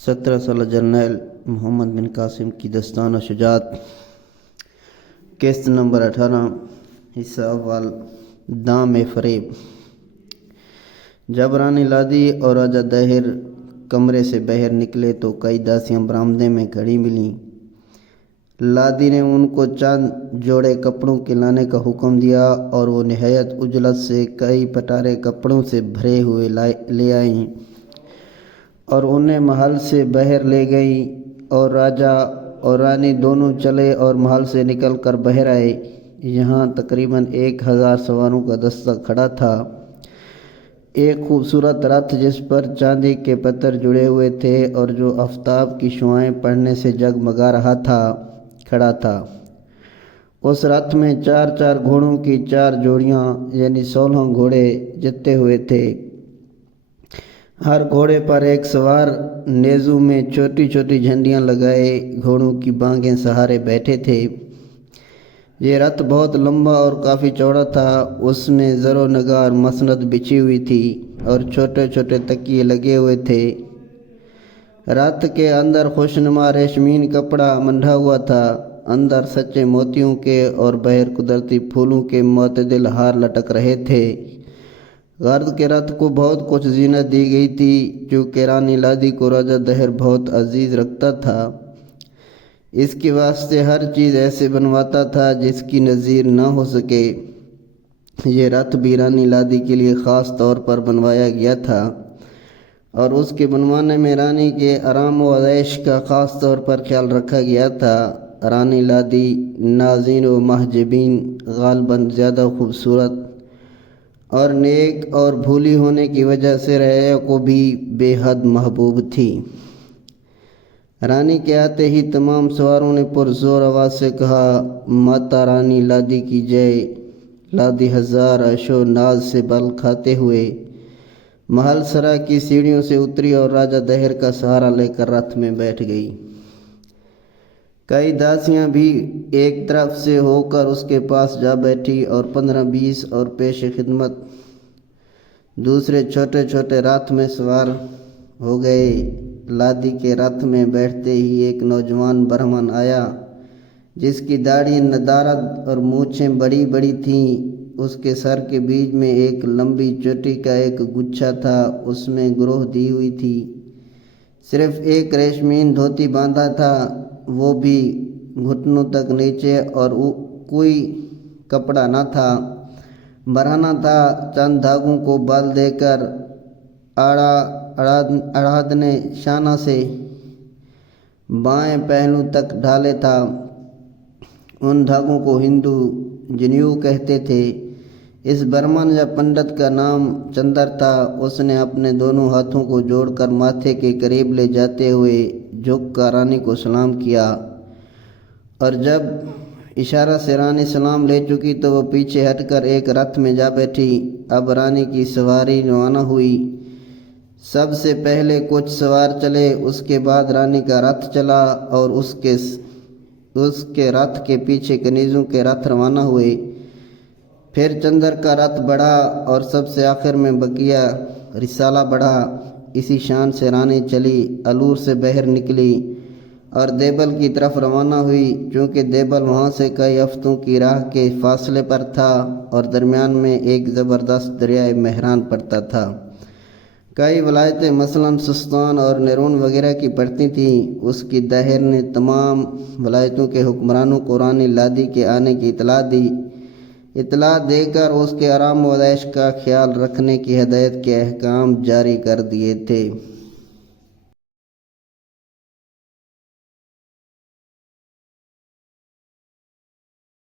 17 سالہ جرنیل محمد بن قاسم کی دستانہ شجاعت، قسط نمبر 18، حصہ اول، دام فریب۔ جب رانی لادی اور راجہ دہر کمرے سے باہر نکلے تو کئی داسیاں برآمدے میں کھڑی ملیں۔ لادی نے ان کو چند جوڑے کپڑوں کے لانے کا حکم دیا اور وہ نہایت عجلت سے کئی پٹارے کپڑوں سے بھرے ہوئے لے آئیں اور انہیں محل سے باہر لے گئیں، اور راجہ اور رانی دونوں چلے اور محل سے نکل کر باہر آئے۔ یہاں تقریباً 1000 سواروں کا دستہ کھڑا تھا۔ ایک خوبصورت رتھ جس پر چاندی کے پتر جڑے ہوئے تھے اور جو آفتاب کی شعاعیں پڑنے سے جگمگا رہا تھا، کھڑا تھا۔ اس رتھ میں 4 گھوڑوں کی 4 جوڑیاں یعنی 16 گھوڑے جتے ہوئے تھے۔ ہر گھوڑے پر ایک سوار نیزوں میں چھوٹی چھوٹی جھنڈیاں لگائے گھوڑوں کی بانگیں سہارے بیٹھے تھے۔ یہ رتھ بہت لمبا اور کافی چوڑا تھا۔ اس میں زر و نگار مسند بچھی ہوئی تھی اور چھوٹے چھوٹے تکیے لگے ہوئے تھے۔ رتھ کے اندر خوشنما ریشمین کپڑا منڈھا ہوا تھا۔ اندر سچے موتیوں کے اور باہر قدرتی پھولوں کے معتدل ہار لٹک رہے تھے۔ غرض کے رتھ کو بہت کچھ زینت دی گئی تھی، چونکہ رانی لادی کو راجہ دہر بہت عزیز رکھتا تھا۔ اس کے واسطے ہر چیز ایسے بنواتا تھا جس کی نظیر نہ ہو سکے۔ یہ رتھ بھی رانی لادی کے لیے خاص طور پر بنوایا گیا تھا اور اس کے بنوانے میں رانی کے آرام و عیش کا خاص طور پر خیال رکھا گیا تھا۔ رانی لادی ناظرین و محجبین غالباً زیادہ خوبصورت اور نیک اور بھولی ہونے کی وجہ سے رعایا کو بھی بے حد محبوب تھی۔ رانی کے آتے ہی تمام سواروں نے پرزور آواز سے کہا، ماتا رانی لادی کی جے۔ لادی ہزار عشو ناز سے بل کھاتے ہوئے محل سرا کی سیڑھیوں سے اتری اور راجہ دہر کا سہارا لے کر رتھ میں بیٹھ گئی۔ کئی داسیاں بھی ایک طرف سے ہو کر اس کے پاس جا بیٹھی اور 15-20 اور پیش خدمت دوسرے چھوٹے چھوٹے رتھ میں سوار ہو گئے۔ لادی کے رتھ میں بیٹھتے ہی ایک نوجوان برہمن آیا جس کی داڑھی ندارد اور مونچھیں بڑی بڑی تھیں۔ اس کے سر کے بیچ میں ایک لمبی چوٹی کا ایک گچھا تھا، اس میں گروہ دی ہوئی تھی۔ صرف ایک ریشمین دھوتی باندھا تھا، وہ بھی گھٹنوں تک نیچے، اور کوئی کپڑا نہ تھا، برہنہ تھا۔ چند دھاگوں کو بال دے کر اڑادنے شانہ سے بائیں پہلو تک ڈھالے تھا۔ ان دھاگوں کو ہندو جنیو کہتے تھے۔ اس برہمن یا پنڈت کا نام چندر تھا۔ اس نے اپنے دونوں ہاتھوں کو جوڑ کر ماتھے کے قریب لے جاتے ہوئے جھک کر رانی کو سلام کیا، اور جب اشارہ سے رانی سلام لے چکی تو وہ پیچھے ہٹ کر ایک رتھ میں جا بیٹھی۔ اب رانی کی سواری روانہ ہوئی۔ سب سے پہلے کچھ سوار چلے، اس کے بعد رانی کا رتھ چلا اور اس کے رتھ کے پیچھے کنیزوں کے رتھ روانہ ہوئے۔ پھر چندر کا رتھ بڑھا اور سب سے آخر میں بقیہ رسالہ بڑھا۔ اسی شان سے رانی چلی، الور سے باہر نکلی اور دیبل کی طرف روانہ ہوئی۔ چونکہ دیبل وہاں سے کئی ہفتوں کی راہ کے فاصلے پر تھا اور درمیان میں ایک زبردست دریائے مہران پڑتا تھا۔ کئی ولایتیں مثلاً سستان اور نیرون وغیرہ کی پڑتی تھیں۔ اس کی دہر نے تمام ولایتوں کے حکمرانوں کو رانی لادی کے آنے کی اطلاع دے کر اس کے آرام و عیش کا خیال رکھنے کی ہدایت کے احکام جاری کر دیے تھے۔